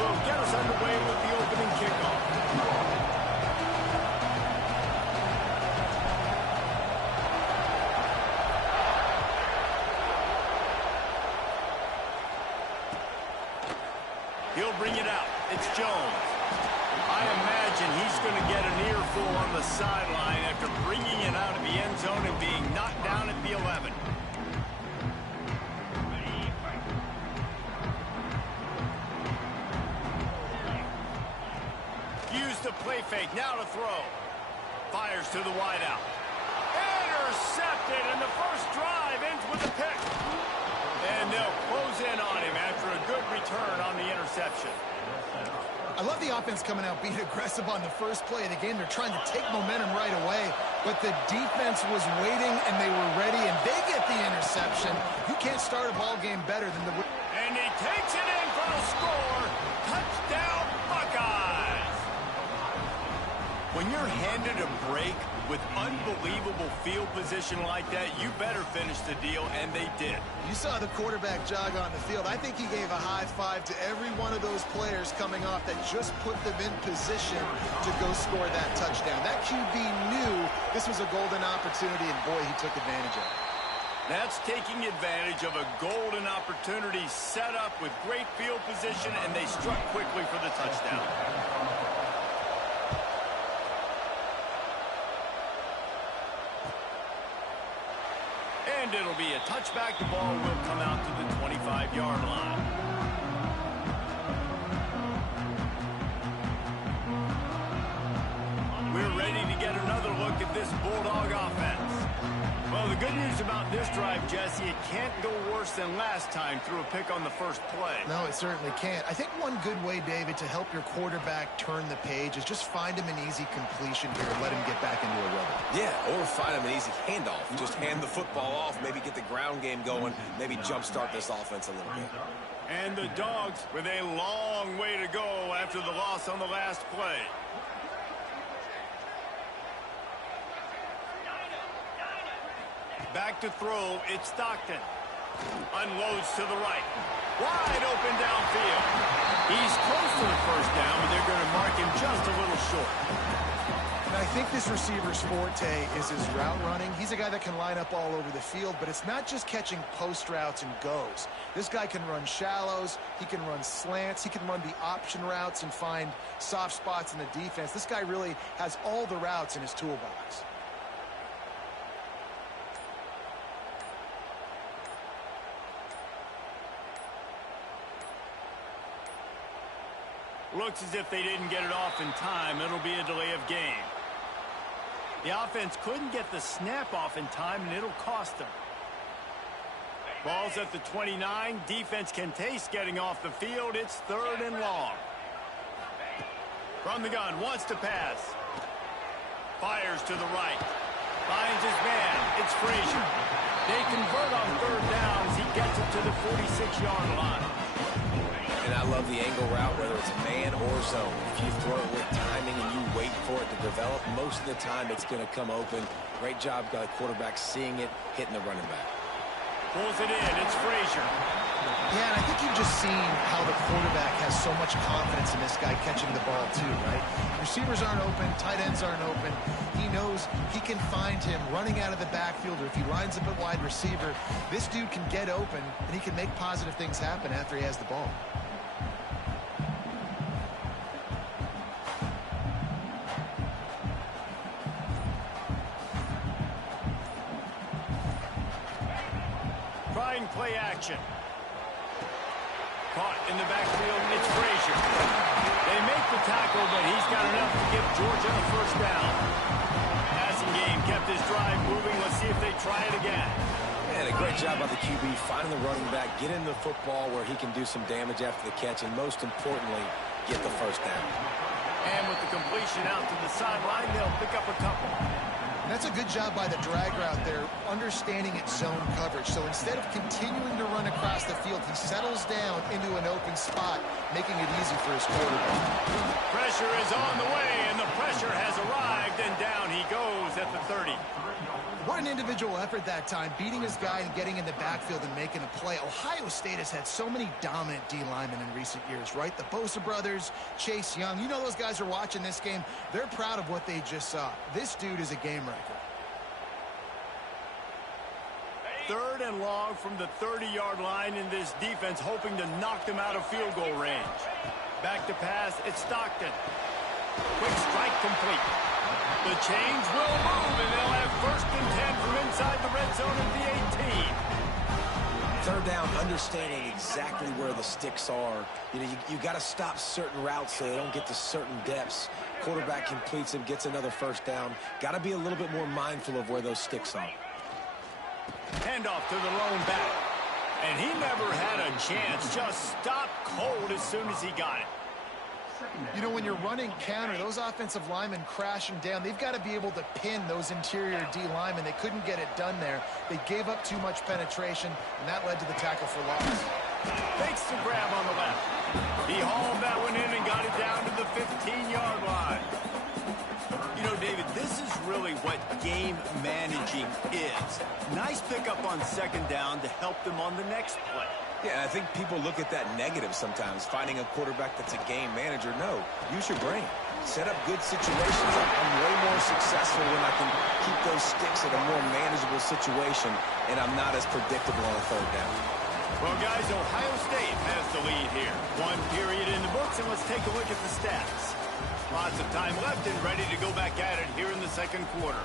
will get us underway with the opening kickoff. He'll bring it out. It's Jones. I imagine he's going to get an earful on the sideline after bringing it out of the end zone and being knocked down at the 11. Use the play fake. Now to throw. Fires to the wideout. Intercepted, and the first drive ends with a pick. And they'll close in on him after a good return on the interception. I love the offense coming out being aggressive on the first play of the game. They're trying to take momentum right away, but the defense was waiting, and they were ready, and they get the interception. You can't start a ball game better than the... And he takes it in for the score. Touchdown, Buckeyes! When you're handed a break with unbelievable field position like that, you better finish the deal, and they did. You saw the quarterback jog on the field. I think he gave a high five to every one of those players coming off that just put them in position to go score that touchdown. That QB knew this was a golden opportunity, and boy, he took advantage of it. That's taking advantage of a golden opportunity set up with great field position, and they struck quickly for the touchdown. And it'll be a touchback. The ball will come out to the 25-yard line. We're ready to get another look at this Bulldog offense. Well, the good news about this drive, Jesse, it can't go worse than last time through a pick on the first play. No, it certainly can't. I think one good way, David, to help your quarterback turn the page is just find him an easy completion here and let him get back into a rhythm. Yeah, or find him an easy handoff. Just hand the football off, maybe get the ground game going, maybe jumpstart this offense a little bit. And the Dogs with a long way to go after the loss on the last play. Back to throw, it's Stockton. Unloads to the right. Wide open downfield. He's close to the first down, but they're going to mark him just a little short. And I think this receiver's forte is his route running. He's a guy that can line up all over the field, but it's not just catching post routes and goes. This guy can run shallows, he can run slants, he can run the option routes and find soft spots in the defense. This guy really has all the routes in his toolbox. Looks as if they didn't get it off in time. It'll be a delay of game. The offense couldn't get the snap off in time, and it'll cost them. Ball's at the 29. Defense can taste getting off the field. It's 3rd and long. From the gun, wants to pass. Fires to the right. Finds his man. It's Frazier. They convert on 3rd downs. He gets it to the 46-yard line. And I love the angle route, whether it's man or zone. If you throw it with timing and you wait for it to develop, most of the time it's going to come open. Great job by the quarterback seeing it, hitting the running back. Pulls it in. It's Frazier. Yeah, and I think you've just seen how the quarterback has so much confidence in this guy catching the ball too, right? Receivers aren't open, tight ends aren't open. He knows he can find him running out of the backfield, or if he lines up at wide receiver, this dude can get open, and he can make positive things happen after he has the ball. Play action. Caught in the backfield, it's Frazier. They make the tackle, but he's got enough to give Georgia a first down. Passing game kept his drive moving. Let's see if they try it again. Man, a great job by the QB finding the running back, get in the football where he can do some damage after the catch, and most importantly, get the first down. And with the completion out to the sideline, they'll pick up a couple. And that's a good job by the drag route there, understanding its zone coverage. So instead of continuing to run across the field, he settles down into an open spot, making it easy for his quarterback. Pressure is on the way, and the pressure has arrived, and down he goes at the 30. What an individual effort that time, beating his guy and getting in the backfield and making a play. Ohio State has had so many dominant D linemen in recent years, right? The Bosa brothers, Chase Young. You know those guys are watching this game. They're proud of what they just saw. This dude is a game wrecker. 3rd and long from the 30-yard line in this defense, hoping to knock them out of field goal range. Back to pass, it's Stockton. Quick strike complete. The chains will move, and they'll have 1st and 10 from inside the red zone at the 18. 3rd down, understanding exactly where the sticks are. You know, you got to stop certain routes so they don't get to certain depths. Quarterback completes them, gets another 1st down. Got to be a little bit more mindful of where those sticks are. Handoff to the lone back. And he never had a chance. Just stopped cold as soon as he got it. You know, when you're running counter, those offensive linemen crashing down, they've got to be able to pin those interior D linemen. They couldn't get it done there. They gave up too much penetration, and that led to the tackle for loss. Fakes the grab on the left. He hauled that one in and got it down to the 15-yard line. You know, David, this is really what game managing is. Nice pickup on 2nd down to help them on the next play. Yeah, I think people look at that negative sometimes, finding a quarterback that's a game manager. No, use your brain. Set up good situations. I'm way more successful when I can keep those sticks at a more manageable situation, and I'm not as predictable on a 3rd down. Well, guys, Ohio State has the lead here. 1 period in the books, and let's take a look at the stats. Lots of time left and ready to go back at it here in the 2nd quarter.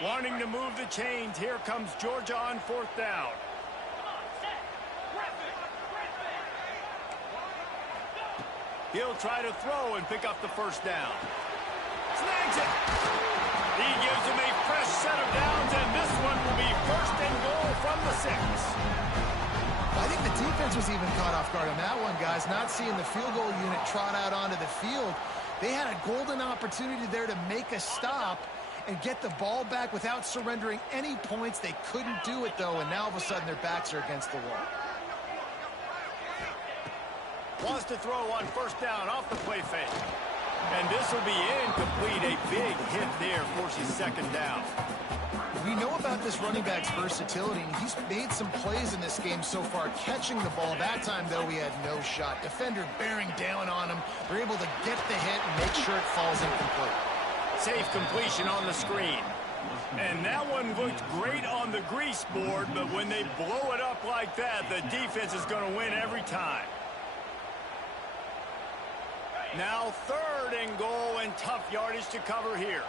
Wanting to move the chains. Here comes Georgia on 4th down. He'll try to throw and pick up the 1st down. Snags it. He gives him a fresh set of downs, and this one will be 1st and goal from the 6. I think the defense was even caught off guard on that one, guys. Not seeing the field goal unit trot out onto the field. They had a golden opportunity there to make a stop and get the ball back without surrendering any points. They couldn't do it, though, and now all of a sudden their backs are against the wall. Wants to throw on 1st down off the play fake. And this will be incomplete. A big hit there forces 2nd down. We know about this running back's versatility, and he's made some plays in this game so far, catching the ball. That time, though, he had no shot. Defender bearing down on him. They're able to get the hit and make sure it falls incomplete. Safe completion on the screen. And that one looked great on the grease board, but when they blow it up like that, the defense is going to win every time. Now 3rd and goal, and tough yardage to cover here.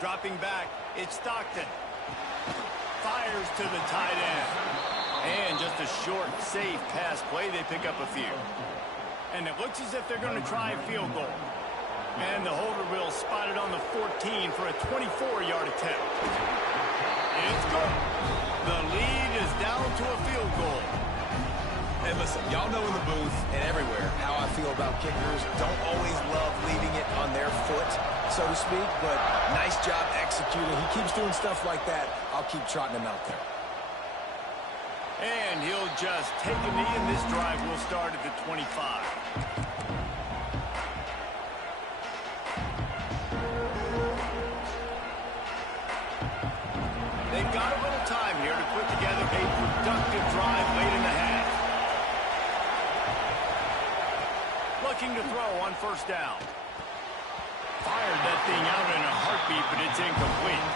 Dropping back, it's Stockton. Fires to the tight end. And just a short, safe pass play. They pick up a few. And it looks as if they're going to try a field goal. And the holder will spot it on the 14 for a 24-yard attempt. It's good. The lead is down to a field goal. And listen, y'all know in the booth and everywhere how I feel about kickers. Don't always love leaving it on their foot, so to speak, but nice job executing. He keeps doing stuff like that. I'll keep trotting him out there. And he'll just take a knee, and this drive will start at the 25. They've got a little time here to put together a productive drive late in the half. Looking to throw on 1st down. Fired that thing out in a heartbeat, but it's incomplete.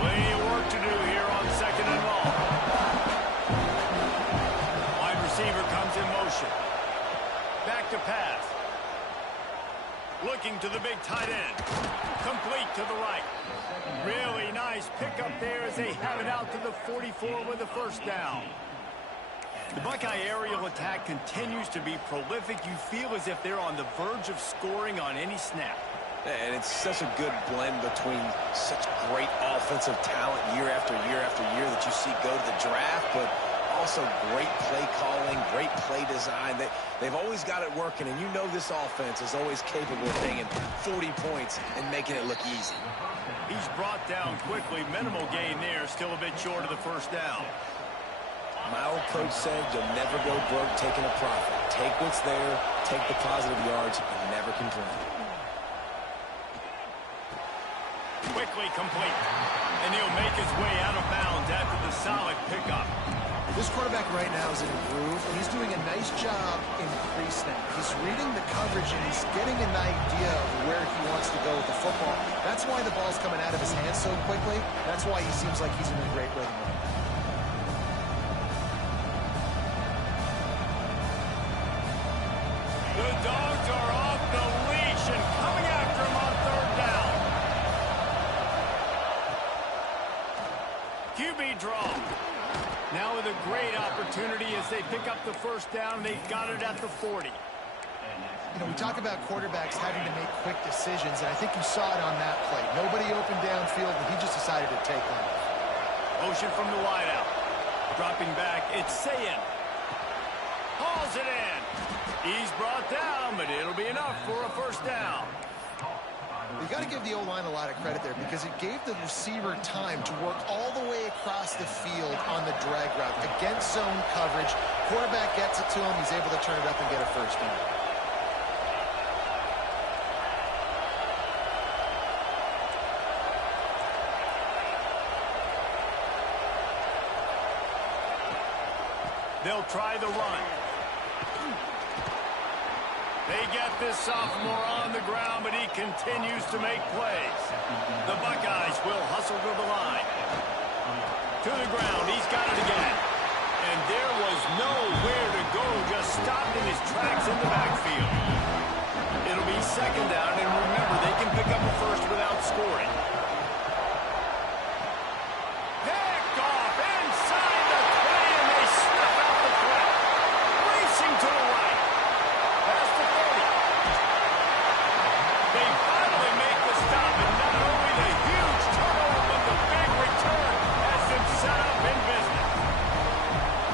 Plenty of work to do here on 2nd and long. Wide receiver comes in motion. Back to pass. Looking to the big tight end. Complete to the right. Really nice pickup there as they have it out to the 44 with a 1st down. The Buckeye aerial attack continues to be prolific. You feel as if they're on the verge of scoring on any snap. And it's such a good blend between such great offensive talent year after year after year that you see go to the draft, but Also, great play calling, great play design. They've always got it working, and you know this offense is always capable of banging 40 points and making it look easy. He's brought down quickly. Minimal gain there. Still a bit short of the first down. My old coach said you'll never go broke taking a profit. Take what's there, take the positive yards, and never complain. Quickly complete. And he'll make his way out of bounds after the solid pickup. This quarterback right now is in a groove, and he's doing a nice job in pre-snap. He's reading the coverage, and he's getting an idea of where he wants to go with the football. That's why the ball's coming out of his hands so quickly. That's why he seems like he's in a great rhythm right now. The Dogs are off the leash and coming after him on third down. QB draw. Now with a great opportunity as they pick up the first down. They've got it at the 40. You know, we talk about quarterbacks having to make quick decisions, and I think you saw it on that play. Nobody opened downfield, and he just decided to take off. Motion from the wideout. Dropping back, it's Sayin. Hauls it in. He's brought down, but it'll be enough for a first down. You got to give the O-line a lot of credit there because it gave the receiver time to work all the way across the field on the drag route against zone coverage. Quarterback gets it to him. He's able to turn it up and get a first down. They'll try the run. They get this sophomore on the ground, but he continues to make plays. The Buckeyes will hustle to the line. To the ground, he's got it again. And there was nowhere to go, just stopped in his tracks in the backfield. It'll be second down, and remember, they can pick up a first without scoring. Picked off inside the 20, and they snuff out the play. Racing to the right. Past the 30. They finally make the stop, and not only the huge turnover, but the big return has them set up in business.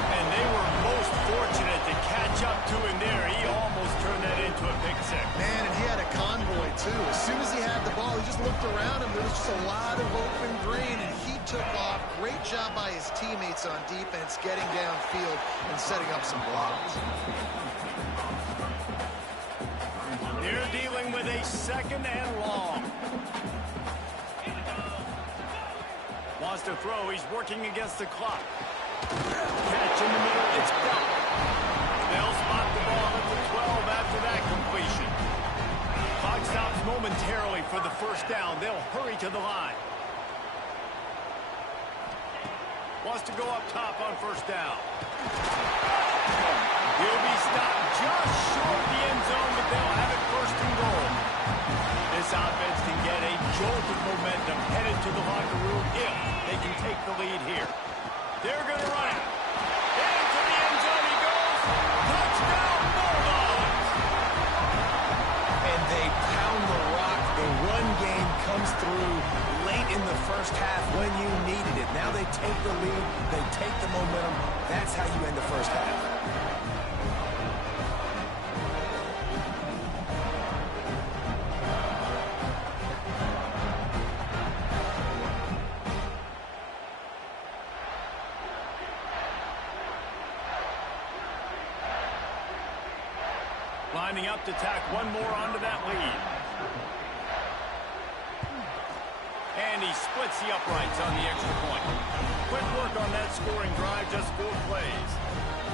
And they were most fortunate to catch up to him there. He almost turned that into a pick six. Man, and he had a convoy, too. As soon as he had the ball, he just looked around him. There was just a lot of open green, and he took off. Great job by his teammates on defense, getting downfield and setting up some blocks. They're dealing with a second and long. Wants to throw. He's working against the clock. Catch in the middle. It's blocked. They'll spot the ball at the 12 after that completion. Clock stops momentarily for the first down. They'll hurry to the line. Wants to go up top on first down. He'll be stopped just short of the end zone, but they'll have it first and goal. This offense can get a jolt of momentum headed to the locker room if they can take the lead here. They're going to run it. Into the end zone he goes. Touchdown, Bulldogs! And they pound the rock. The run game comes through late in the first half when you needed it. Now they take the lead. They take the momentum. That's how you end the first half. Lining up to tack one more onto that lead. And he splits the uprights on the extra point. Quick work on that scoring drive, just 4 plays.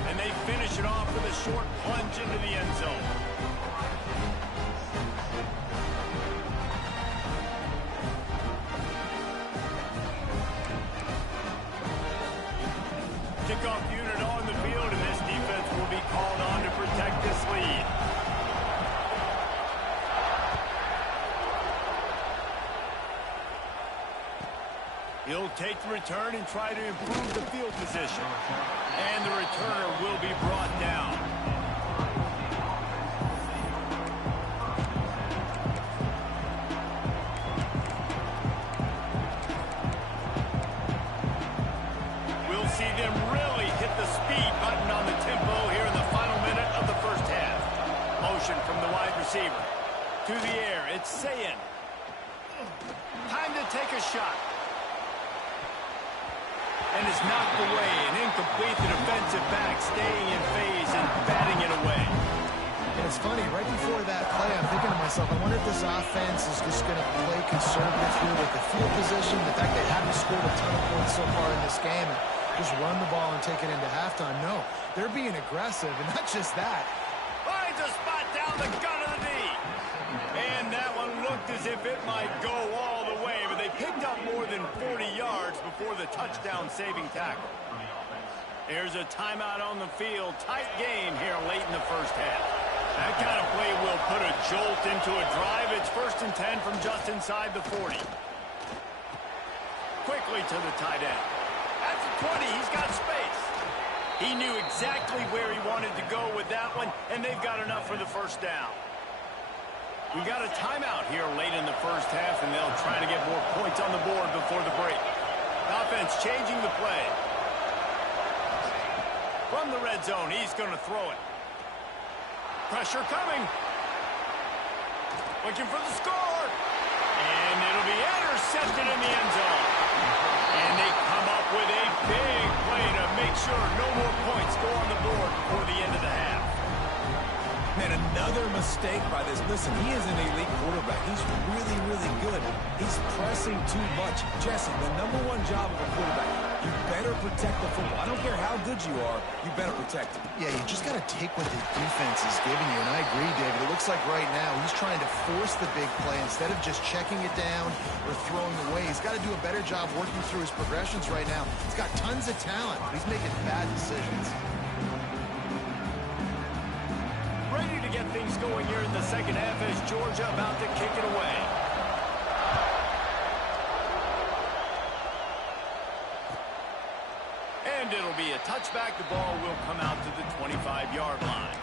And they finish it off with a short plunge into the end zone. Kickoff unit on the field, and this defense will be called on to protect this lead. He'll take the return and try to improve the field position. And the returner will be brought down. We'll see them really hit the receiver. To the air, it's Sayin. Time to take a shot. And it's knocked away and incomplete. The defensive back staying in phase and batting it away. And it's funny, right before that play, I'm thinking to myself, I wonder if this offense is just going to play conservative here with the field position, the fact they haven't scored a ton of points so far in this game, and just run the ball and take it into halftime. No, they're being aggressive, and not just that. Finds a spot down the gut of the knee. And that one looked as if it might go all the way, but they picked up more than 40 yards before the touchdown-saving tackle. Here's a timeout on the field. Tight game here late in the first half. That kind of play will put a jolt into a drive. It's 1st and 10 from just inside the 40. Quickly to the tight end. At the 20, he's got space. He knew exactly where he wanted to go with that one, and they've got enough for the first down. We got a timeout here late in the first half, and they'll try to get more points on the board before the break. Offense changing the play. From the red zone, he's going to throw it. Pressure coming. Looking for the score. And it'll be intercepted in the end zone. And they come up with a big play to make sure no more points go on the board before the end of the half. And another mistake by this. Listen, he is an elite quarterback. He's really, really good. He's pressing too much. Jesse, the #1 job of a quarterback, you better protect the football. I don't care how good you are, you better protect it. Yeah, you just got to take what the defense is giving you. And I agree, David. It looks like right now he's trying to force the big play instead of just checking it down or throwing away. He's got to do a better job working through his progressions right now. He's got tons of talent, but he's making bad decisions. Ready to get things going here in the second half as Georgia about to kick it away. And it'll be a touchback. The ball will come out to the 25-yard line.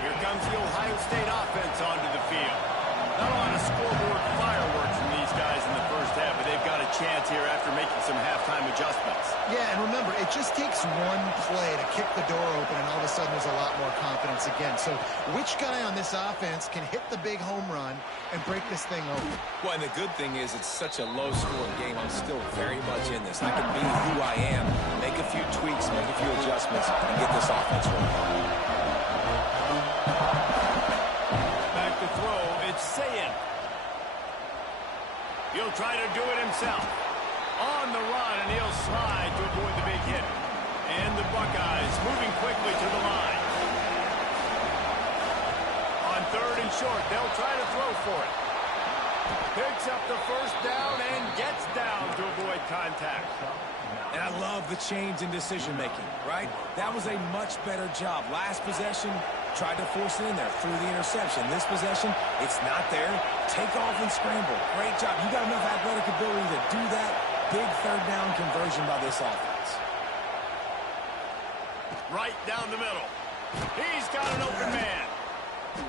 Here comes the Ohio State offense onto the field. Not a lot of scoreboard fireworks from these guys in the first half, but they've got a chance here after making some halftime adjustments. Yeah, and remember, it just takes one play to kick the door open, and all of a sudden there's a lot more confidence again. So which guy on this offense can hit the big home run and break this thing open? Well, and the good thing is it's such a low-scoring game. I'm still very much in this. I can be who I am, make a few tweaks, make a few adjustments, and get this offense rolling. Back to throw, it's Sayin. He'll try to do it himself. On the run, and he'll slide to avoid the big hit. And the Buckeyes moving quickly to the line. On 3rd and short, they'll try to throw for it. Picks up the first down and gets down to avoid contact. And I love the change in decision-making, right? That was a much better job. Last possession, tried to force it in there, threw the interception. This possession, it's not there. Take off and scramble. Great job. You got enough athletic ability to do that. Big 3rd down conversion by this offense. Right down the middle. He's got an open man.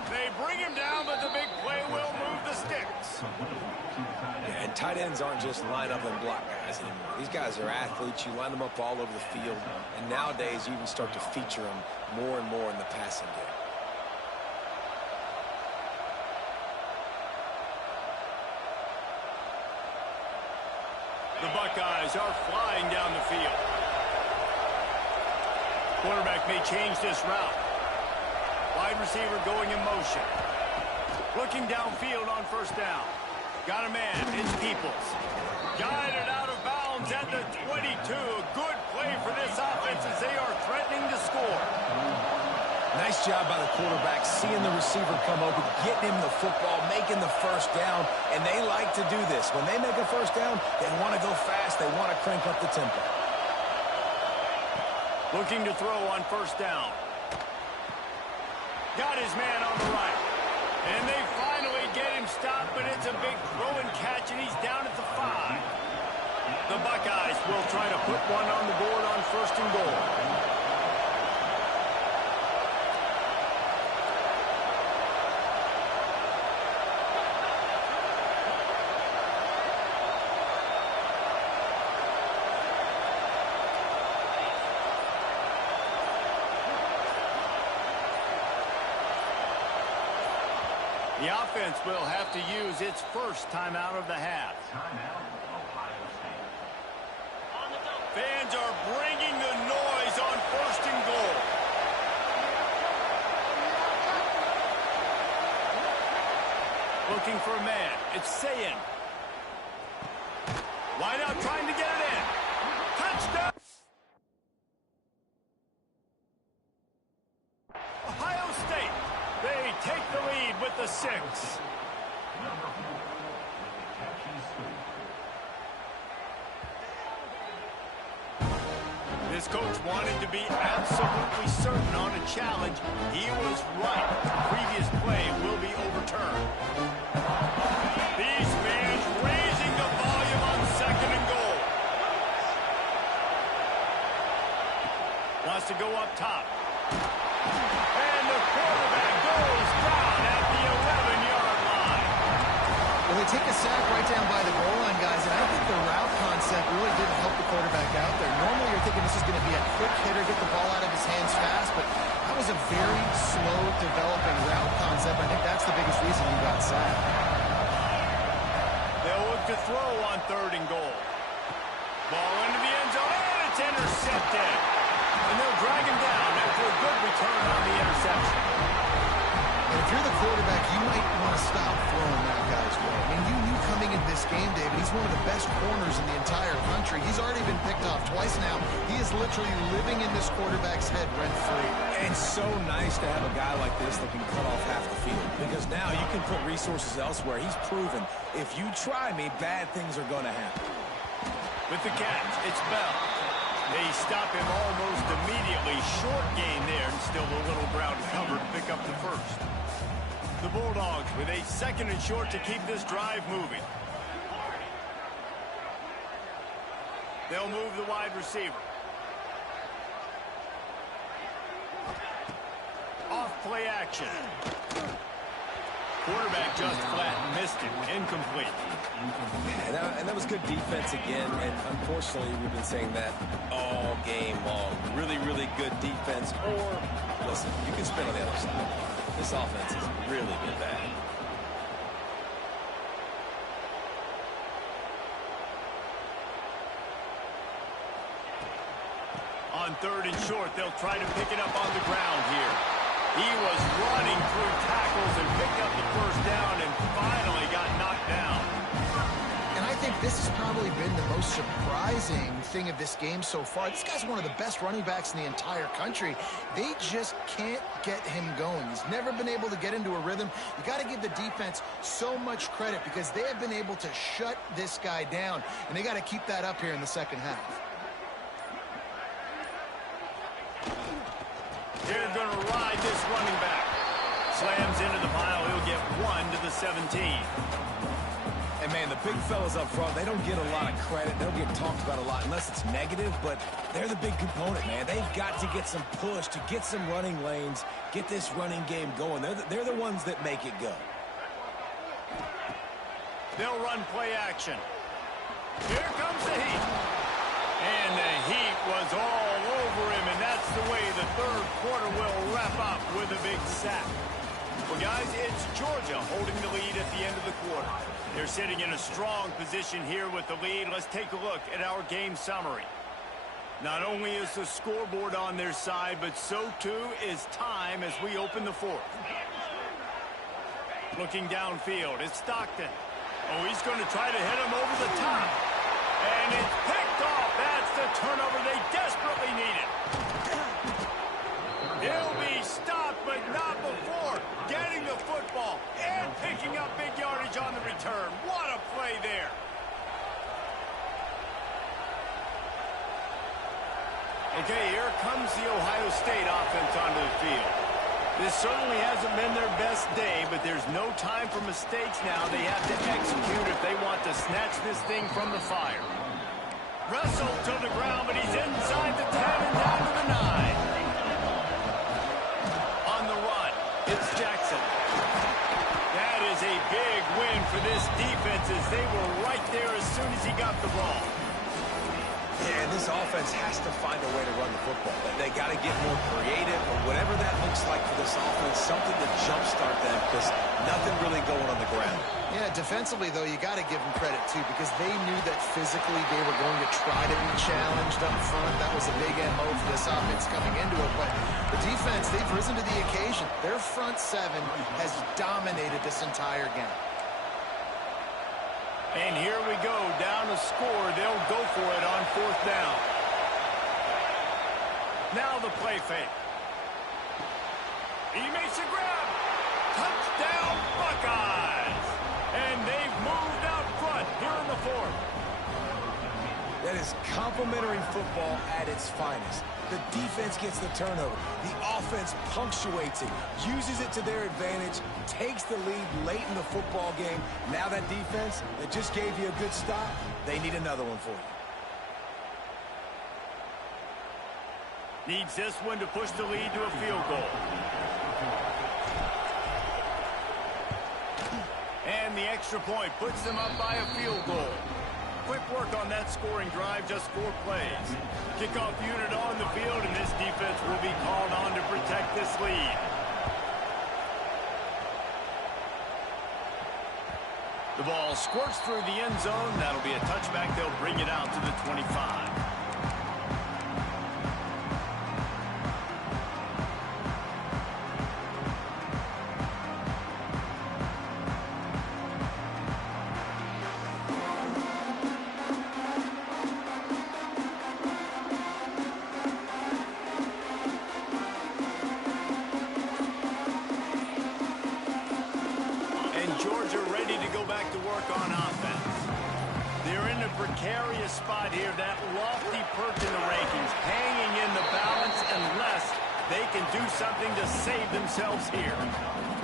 They bring him down, but the big play will move the sticks. Yeah, and tight ends aren't just line up and block guys anymore. These guys are athletes. You line them up all over the field. And nowadays, you even start to feature them more and more in the passing game. The Buckeyes are flying down the field. Quarterback may change this route. Wide receiver going in motion. Looking downfield on 1st down. Got a man. It's Peoples. Guided out of bounds at the 22. A good play for this offense as they are threatening to score. Nice job by the quarterback, seeing the receiver come open, getting him the football, making the 1st down, and they like to do this. When they make a 1st down, they want to go fast. They want to crank up the tempo. Looking to throw on 1st down. Got his man on the right. And they finally get him stopped, but it's a big throw and catch, and he's down at the 5. The Buckeyes will try to put one on the board on 1st and goal. The offense will have to use its first timeout of the half. Fans are bringing the noise on 1st and goal. Looking for a man. It's Sayin. Wide out trying to get it in. Touchdown! Ohio State. They take the lead with the 6. This coach wanted to be absolutely certain on a challenge. He was right. The previous play will be overturned. These fans raising the volume on 2nd and goal. Wants to go up top. And the quarterback goes down at the 11-yard line. Well, they take a sack right down by the goal line, guys, and I think the route concept really didn't help the quarterback out there. Normally, you're thinking this is going to be a quick hitter, get the ball out of his hands fast, but that was a very slow developing route concept. I think that's the biggest reason he got sacked. They'll look to throw on 3rd and goal. Ball into the end zone, and it's intercepted. And they'll drag him down after a good return on the interception. And if you're the quarterback, you might want to stop throwing that guy's way. I mean, you knew coming into this game, David, he's one of the best corners in the entire country. He's already been picked off twice now. He is literally living in this quarterback's head rent-free. And it's so nice to have a guy like this that can cut off half the field, because now you can put resources elsewhere. He's proven, if you try me, bad things are going to happen. With the catch, it's Bell. They stop him almost immediately. Short gain there, and still a little ground covered to pick up the 1st. The Bulldogs with a 2nd and short to keep this drive moving. They'll move the wide receiver. Off play action. Quarterback just flat missed it. Incomplete. And that was good defense again, and unfortunately we've been saying that all game long. Really, really good defense, or, listen, you can spin on the other side. This offense has really been bad. On 3rd and short, they'll try to pick it up on the ground here. He was running through tackles and picked up the 1st down and finally got knocked down. And I think this has probably been the most surprising thing of this game so far. This guy's one of the best running backs in the entire country. They just can't get him going. He's never been able to get into a rhythm. You got to give the defense so much credit because they have been able to shut this guy down, and they got to keep that up here in the 2nd half. They're going to ride this running back. Slams into the pile. He'll get 1 to the 17. And, man, the big fellas up front, they don't get a lot of credit. They don't get talked about a lot unless it's negative, but they're the big component, man. They've got to get some push, to get some running lanes, get this running game going. They're the ones that make it go. They'll run play action. Here comes the heat. And the heat was all over him, and that's the way the 3rd quarter will wrap up with a big sack. Well, guys, it's Georgia holding the lead at the end of the quarter. They're sitting in a strong position here with the lead. Let's take a look at our game summary. Not only is the scoreboard on their side, but so too is time as we open the 4th. Looking downfield, it's Stockton. Oh, he's going to try to hit him over the top. And it's picked off. That's the turnover they desperately needed. He'll be stopped, but not before getting the football and picking up big yardage on the return. What a play there. Okay, here comes the Ohio State offense onto the field. This certainly hasn't been their best day, but there's no time for mistakes now. They have to execute if they want to snatch this thing from the fire. Wrestled to the ground, but he's inside the 10 and down to the 9. On the run, it's Jackson. That is a big win for this defense as they were right there as soon as he got the ball. Yeah, and this offense has to find a way to run the football. They got to get more creative, or whatever that looks like for this offense, something to jumpstart them, because nothing really going on the ground. Yeah, defensively, though, you got to give them credit, too, because they knew that physically they were going to try to be challenged up front. That was a big MO for this offense coming into it. But the defense, they've risen to the occasion. Their front seven has dominated this entire game. And here we go, down a score. They'll go for it on 4th down. Now the play fake. He makes a grab. Touchdown, Buckeyes. And they've moved out front here in the 4th. That is complimentary football at its finest. The defense gets the turnover. The offense punctuates it, uses it to their advantage, takes the lead late in the football game. Now that defense that just gave you a good stop, they need another one for you. Needs this one to push the lead to a field goal. And the extra point puts them up by a field goal. Quick work on that scoring drive, just 4 plays. Kickoff unit on the field, and this defense will be called on to protect this lead. The ball squirts through the end zone. That'll be a touchback. They'll bring it out to the 25. Georgia ready to go back to work on offense. They're in a precarious spot here, that lofty perch in the rankings, hanging in the balance unless they can do something to save themselves here.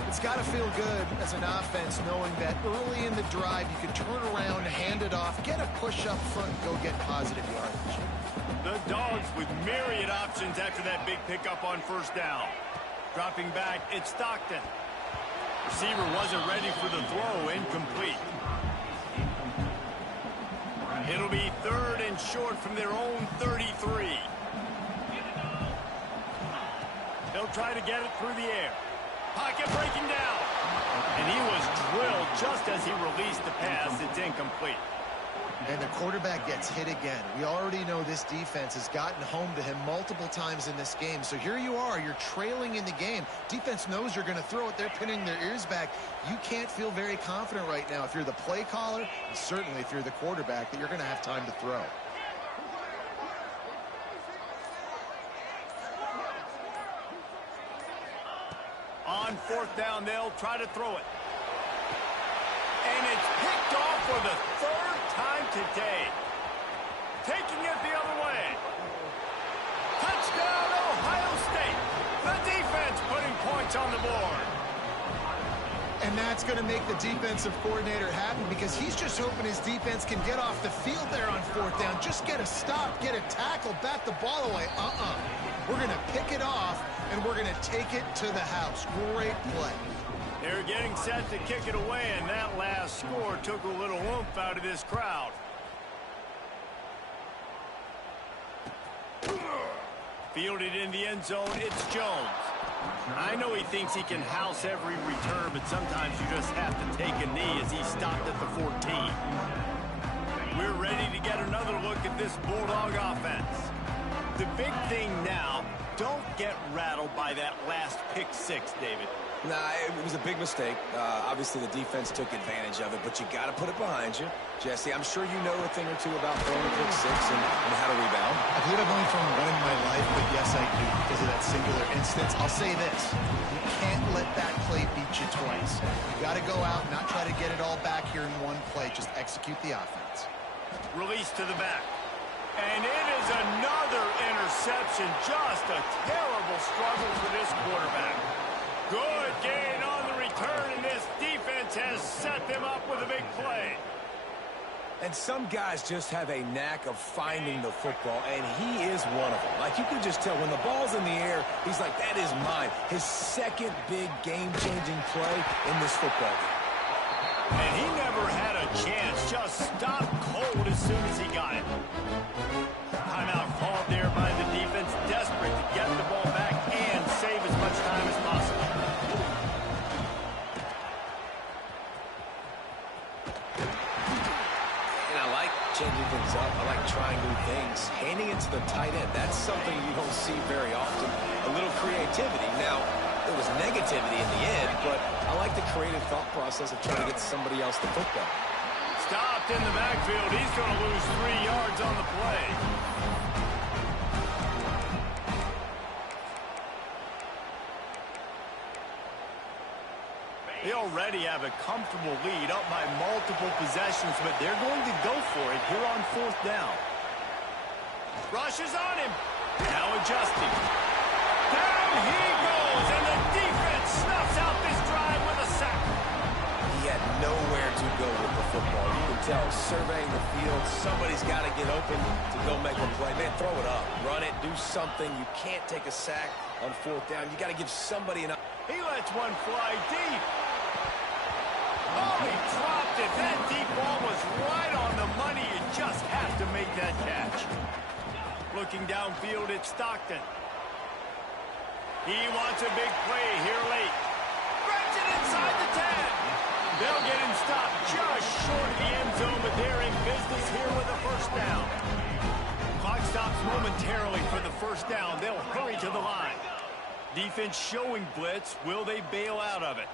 It's got to feel good as an offense knowing that early in the drive you can turn around, hand it off, get a push up front, and go get positive yardage. The Dogs with myriad options after that big pickup on 1st down. Dropping back, it's Stockton. Receiver wasn't ready for the throw, incomplete. It'll be 3rd and short from their own 33. They'll try to get it through the air. Pocket breaking down. And he was drilled just as he released the pass. It's incomplete. And the quarterback gets hit again. We already know this defense has gotten home to him multiple times in this game. So here you are, you're trailing in the game. Defense knows you're going to throw it. They're pinning their ears back. You can't feel very confident right now if you're the play caller, and certainly if you're the quarterback, that you're going to have time to throw. On 4th down, they'll try to throw it. And it's picked off for the 3rd time today. Taking it the other way. Touchdown, Ohio State. The defense putting points on the board. And that's going to make the defensive coordinator happy because he's just hoping his defense can get off the field there on 4th down. Just get a stop, get a tackle, bat the ball away. We're going to pick it off, and we're going to take it to the house. Great play. They're getting set to kick it away, and that last score took a little oomph out of this crowd. Fielded in the end zone, it's Jones. I know he thinks he can house every return, but sometimes you just have to take a knee as he stopped at the 14. We're ready to get another look at this Bulldog offense. The big thing now, don't get rattled by that last pick 6, David. Nah, it was a big mistake. Obviously, the defense took advantage of it, but you got to put it behind you. Jesse, I'm sure you know a thing or two about throwing a pick 6 and how to rebound. I believe I've only thrown one in my life, but yes, I do because of that singular instance. I'll say this. You can't let that play beat you twice. You got to go out and not try to get it all back here in one play. Just execute the offense. Release to the back. And it is another interception. Just a terrible struggle for this quarterback. Good gain on the return, and this defense has set them up with a big play. And some guys just have a knack of finding the football, and he is one of them. Like, you can just tell when the ball's in the air, he's like, that is mine. His second big game-changing play in this football game. And he never had a chance. Just stopped cold as soon as he got it. changing things up. I like trying new things. Handing it to the tight end, that's something you don't see very often. A little creativity. Now, there was negativity in the end, but I like the creative thought process of trying to get somebody else the football. Stopped in the backfield. He's going to lose 3 yards on the play. They already have a comfortable lead up by multiple possessions, but they're going to go for it here on 4th down. Rushes on him. Now adjusting. Down he goes, and the defense snuffs out this drive with a sack. He had nowhere to go with the football. You can tell, surveying the field, somebody's got to get open to go make a play. Man, throw it up, run it, do something. You can't take a sack on 4th down. You got to give somebody an... He lets one fly deep. Oh, he dropped it. That deep ball was right on the money. You just have to make that catch. Looking downfield, it's Stockton. He wants a big play here late. Grabs it inside the 10. They'll get him stopped just short of the end zone, but they're in business here with a 1st down. Clock stops momentarily for the 1st down. They'll hurry to the line. Defense showing blitz. Will they bail out of it?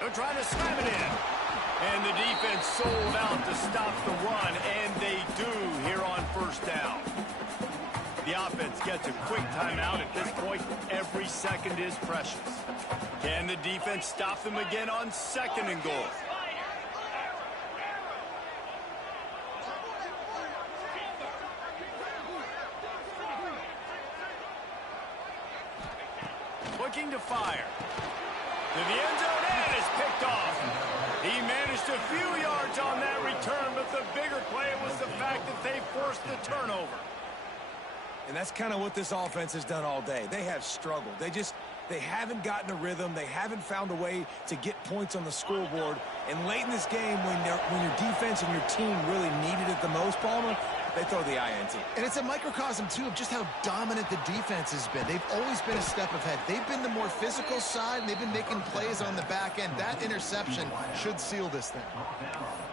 They're trying to slam it in. And the defense sold out to stop the run, and they do here on 1st down. The offense gets a quick timeout at this point. Every second is precious. Can the defense stop them again on 2nd and goal? Looking to fire. To the end zone, and is picked off. He managed a few yards on that return, but the bigger play was the fact that they forced the turnover. And that's kind of what this offense has done all day. They have struggled. They haven't gotten a rhythm. They haven't found a way to get points on the scoreboard. And late in this game, when your defense and your team really needed it the most, Palmer, they throw the INT. And it's a microcosm, too, of just how dominant the defense has been. They've always been a step ahead. They've been the more physical side, and they've been making plays on the back end. That interception should seal this thing.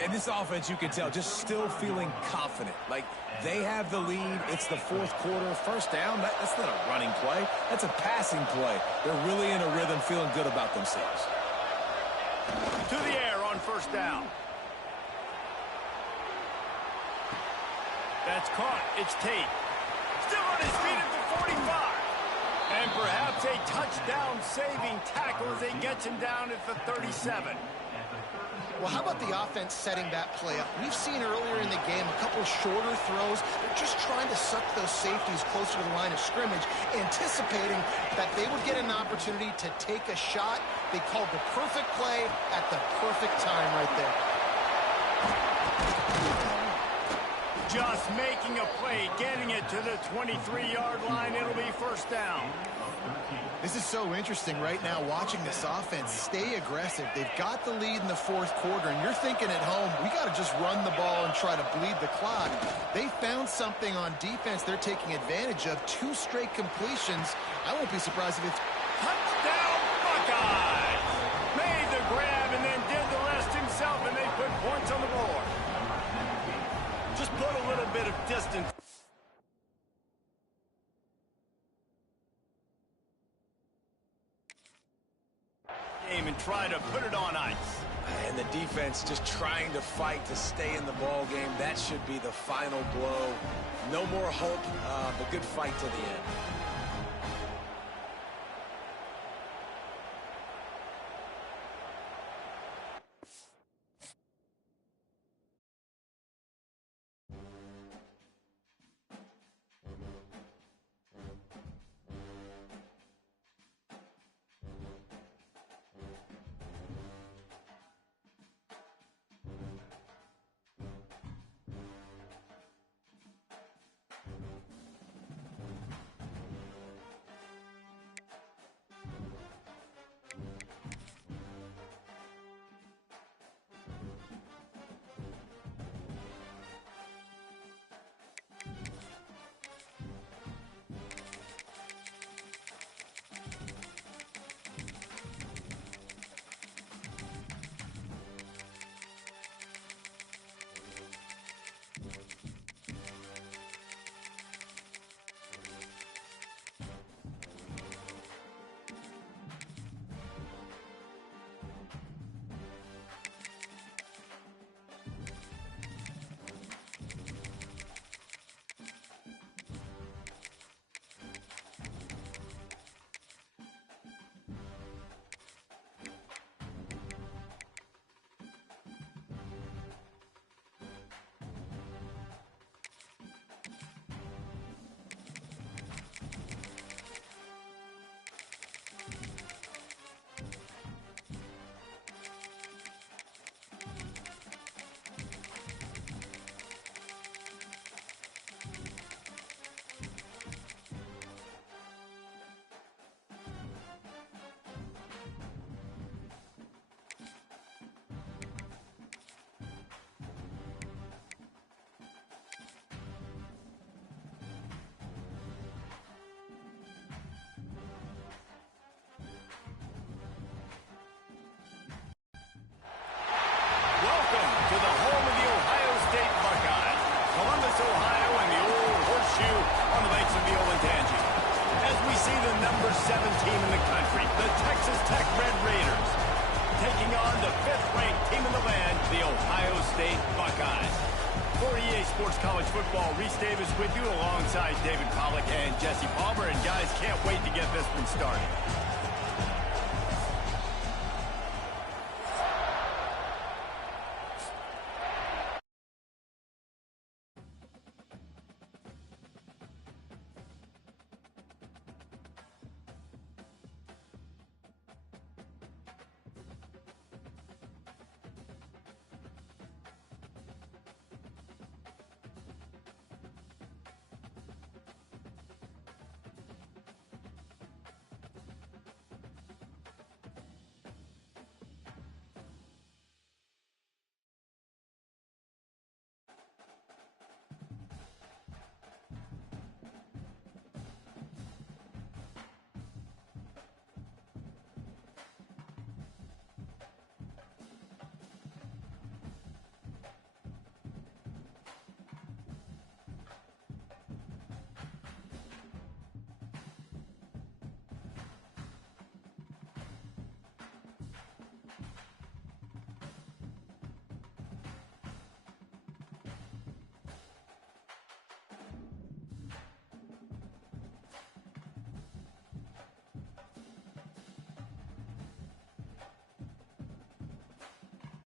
And this offense, you can tell, just still feeling confident. Like, they have the lead. It's the 4th quarter. 1st down, that's not a running play. That's a passing play. They're really in a rhythm, feeling good about themselves. To the air on 1st down. That's caught. It's Tate. Still on his feet at the 45. And perhaps a touchdown-saving tackle as he gets him down at the 37. Well, how about the offense setting that play up? We've seen earlier in the game a couple shorter throws. They're just trying to suck those safeties closer to the line of scrimmage, anticipating that they would get an opportunity to take a shot. They called the perfect play at the perfect time right there. Just making a play, getting it to the 23-yard line. It'll be 1st down. This is so interesting right now, watching this offense stay aggressive. They've got the lead in the 4th quarter, and you're thinking at home, we got to just run the ball and try to bleed the clock. They found something on defense they're taking advantage of. 2 straight completions. I won't be surprised if it's... Touchdown, Buckeyes! Made the grab and then did the rest himself, and they put points on the board. Just put a little bit of distance. And try to put it on ice. And the defense just trying to fight to stay in the ball game. That should be the final blow. No more hope, but good fight to the end. see the number 7 team in the country, the Texas Tech Red Raiders, taking on the 5th-ranked team in the land, the Ohio State Buckeyes. For EA Sports College Football, Reese Davis with you alongside David Pollack and Jesse Palmer. And guys, can't wait to get this one started.